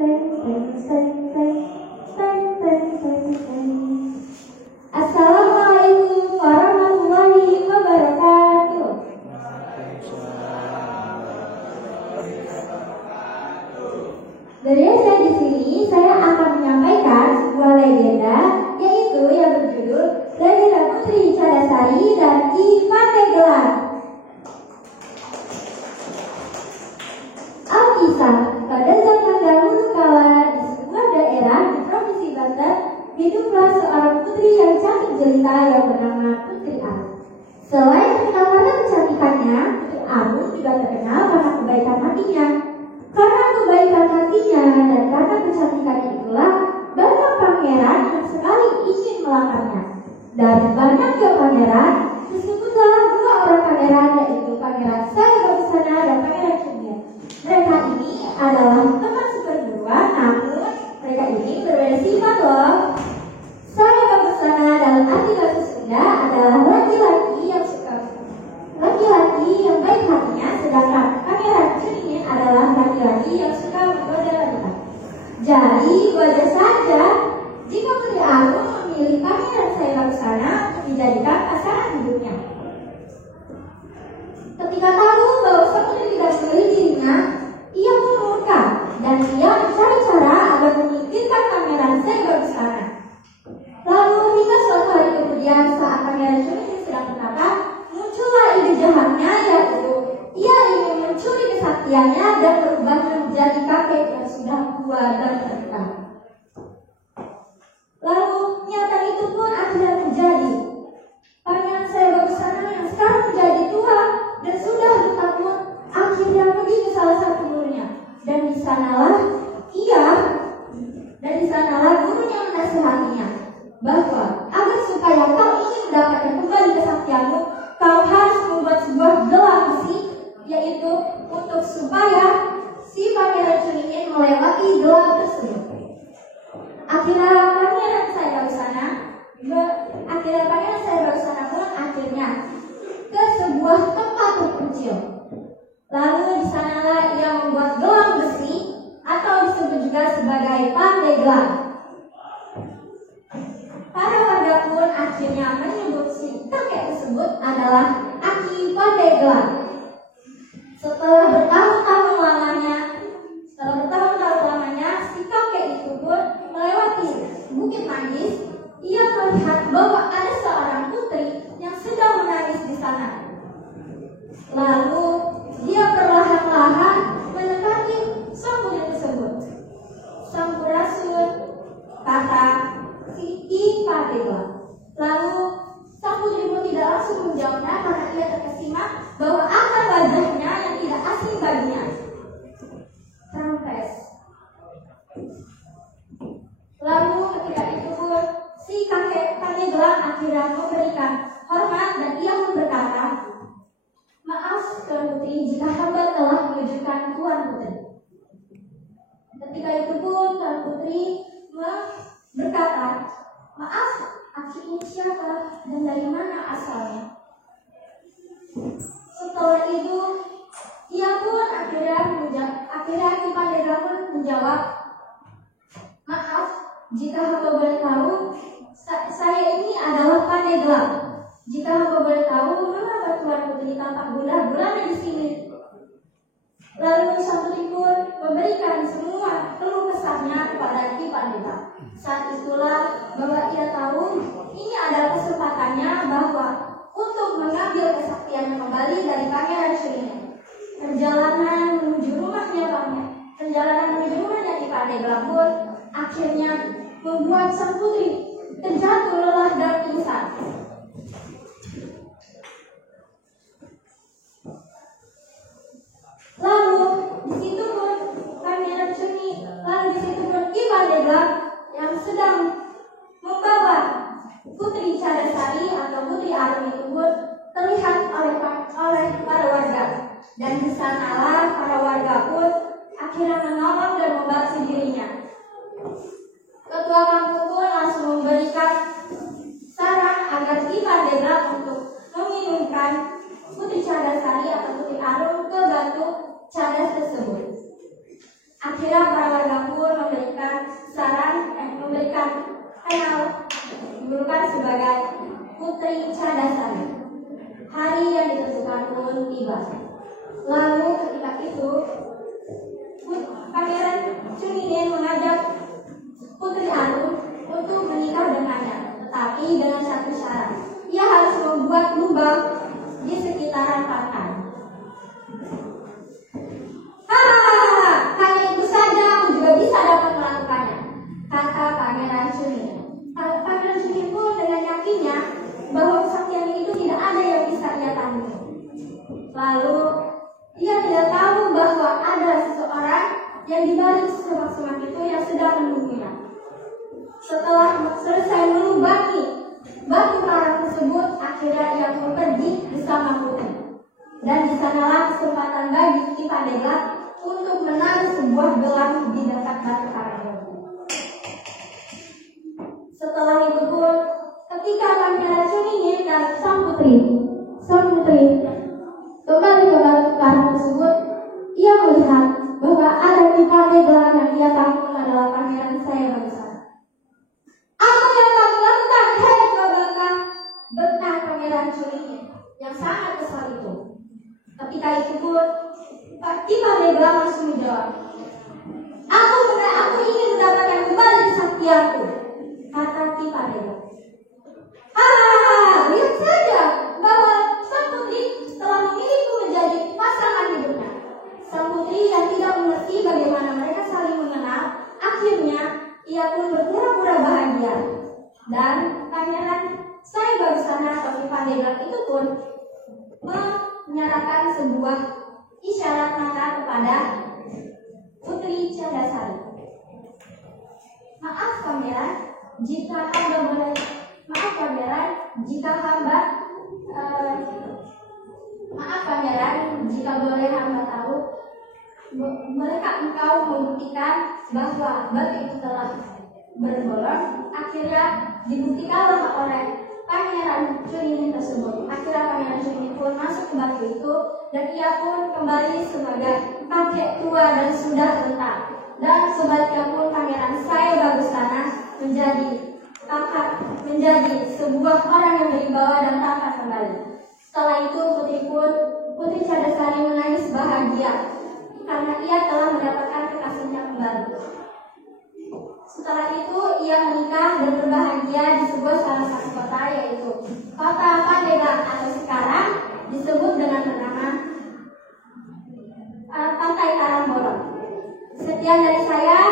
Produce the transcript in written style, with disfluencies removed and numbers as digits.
Assalamualaikum warahmatullahi wabarakatuh. Dari saya di sini, saya akan menyampaikan sebuah legenda, yaitu yang berjudul Legenda Putri Cadasari dan Ki Pandeglang. Alkisah, pada zaman dahulu kala di sebuah daerah di Provinsi Banten, hiduplah seorang putri yang cantik jelita yang bernama Putri Arum. Selain terkenal karena kecantikannya, Putri Arum juga terkenal karena kebaikan hatinya. Karena kebaikan hatinya dan karena kecantikannya itulah, banyak pangeran yang sekali ingin melamarnya. Dari banyaknya pangeran, disebutlah dua orang pangeran, yaitu Pangeran Sayababusana dan Pangeran Cenggiah. Mereka ini adalah teman seperguruan, namun mereka ini berbeda sifat loh. Sayababusana dalam arti bahasa Sunda adalah laki-laki yang baik hatinya, sedangkan Pangeran Cenggiah adalah laki-laki yang suka menggoda wanita. Jadi wajar saja jika Putri Arum memilih Pangeran Sayababusana untuk dijadikan pasangan hidupnya. Ketika tahu bahwa sang putri tidak memilih dirinya, ia pun murka dan ia mencari cara agar menyingkirkan Pangeran Sayababusana. Lalu hingga suatu hari kemudian saat Pangeran Cenggiah sedang berkata, muncullah ide jahatnya, yaitu ia ingin mencuri kesaktiannya dan merubahnya menjadi kakek yang sudah tua dan renta. Lalu nyata itu pun akhirnya terjadi. Pangeran Sayababusana yang sekarang menjadi tua dan sudah bertahun akhirnya pergi ke salah satu gurunya, dan di sanalah gurunya menasihatinya bahwa agar supaya kau ingin mendapatkan kembali kesaktianmu, kau harus membuat sebuah gelang besi, yaitu untuk supaya si Pangeran Cenggiah melewati gelang tersebut. Akhirnya Pangeran Sayababusana pun akhirnya ke sebuah tempat terpencil. Lalu di sanalah ia membuat gelang besi atau disebut juga sebagai Pandeglang. Para warga pun akhirnya menyebut si kakek tersebut adalah Aki Pandeglang. Setelah bertahun-tahun lamanya, si kakek itu pun melewati Bukit Manggis. Ia melihat bahwa ada seorang putri yang sedang menangis di sana. Lalu dia perlahan-lahan mendekati sang putri tersebut. Sampurasun, kata si Ki Pandeglang. Lalu sang putri pun tidak langsung menjawabnya karena ia terkesima bahwa akan wajahnya yang tidak asing baginya. Trampes. Lalu ketika itu si kakek Pandeglang akhirnya memberikan hormat dan ia pun berkata, maaf Tuan Putri jika hamba telah mengejutkan Tuan Putri. Ketika itu pun Tuan Putri berkata, maaf, Aki ini siapa dan dari mana asalnya? Setelah itu ia pun akhirnya Ki Pandeglang pun menjawab, maaf, jika hamba boleh tahu, saya ini adalah Pandeglang. Jika hamba boleh tahu, mengapa Tuan Putri tampak gundah-gulana di sini? Lalu sang putri pun memberikan semua keluh kesahnya kepada Ki Pandeglang. Saat itulah bahwa ia tahu ini adalah kesempatannya bahwa untuk mengambil kesaktiannya kembali dari Pangeran Cenggiah. Perjalanan menuju rumahnya Ki Pandeglang pun akhirnya membuat sang putri terjatuh lelah dan pingsan. Lalu di situ pun Ki Pandeglang yang sedang membawa Putri Cadasari atau Putri Arum itu pun terlihat oleh para warga, dan di sanalah para warga pun akhirnya menolong dan membantu dirinya. Ketua kampung pun langsung memberikan saran agar Ki Pandeglang untuk meminumkan Putri Cadasari atau Putri Arum ke batu cadas tersebut. Akhirnya para warga pun memberikan kenal dijulukan sebagai Putri Cadasari. Hari yang ditentukan pun tiba. Lalu ketika itu Pangeran Chuningin mengajak Putri Arum untuk menikah dengannya, tetapi dengan satu syarat. Ia harus membuat lubang di sekitaran pantai. Hanya itu saja aku juga bisa dapat melakukannya, kata Pangeran Chuningin. Pangeran Chuningin pun dengan yakinnya bahwa kesaktian itu tidak ada yang bisa ia tandingi. Lalu ia tidak tahu bahwa ada seseorang yang di balik semak-semak itu yang sedang menunggunya. Setelah selesai melubangi batu karang tersebut, akhirnya ia pun pergi bersama Putri. Dan di sanalah kesempatan bagi Ki Pandeglang untuk menaruh sebuah gelang di dekat batu karang itu. Setelah itu pun, ketika Pangeran Chuningin dan sang putri kembali ke batu karang tersebut, ia melihat bahwa ada Ki Pandeglang yang ia tahu adalah Pangeran Sayabagusana. Apa yang kamu lakukan, hei tua bangka? Bentak Pangeran Chuningin yang sangat kesal itu. Ketika itu pun, Ki Pandeglang langsung menjawab, Aku ingin mendapatkan kembali kesaktianku, kata Ki Pandeglang. Lihat saja bahwa sang putri telah memilihku menjadi pasangan hidupnya. Sang putri yang tidak mengerti bagaimana mereka saling mengenal, akhirnya ia pun berpura-pura bahagia. Dan Pangeran Sayabagusana atau Ki Pandeglang itu pun menyatakan sebuah isyarat mata kepada Putri Cadasari. Maaf Pangeran, jika boleh hamba tahu, mereka engkau membuktikan bahwa batu itu telah berbolong. Akhirnya dibuktikanlah oleh Pangeran Chuningin tersebut. Akhirnya Pangeran Chuningin pun masuk ke batu itu, dan ia pun kembali sebagai kakek tua dan sudah renta. Dan sebaliknya pun Pangeran Sayabagusana menjadi sebuah orang yang berwibawa dan tampan kembali. Setelah itu Putri Cadasari menangis bahagia karena ia telah mendapatkan kekasihnya kembali. Setelah itu ia menikah dan berbahagia di sebuah salah satu kota, yaitu Kota Pandeglang atau sekarang disebut dengan bernama Pantai Karangbolong. Sekian dari saya.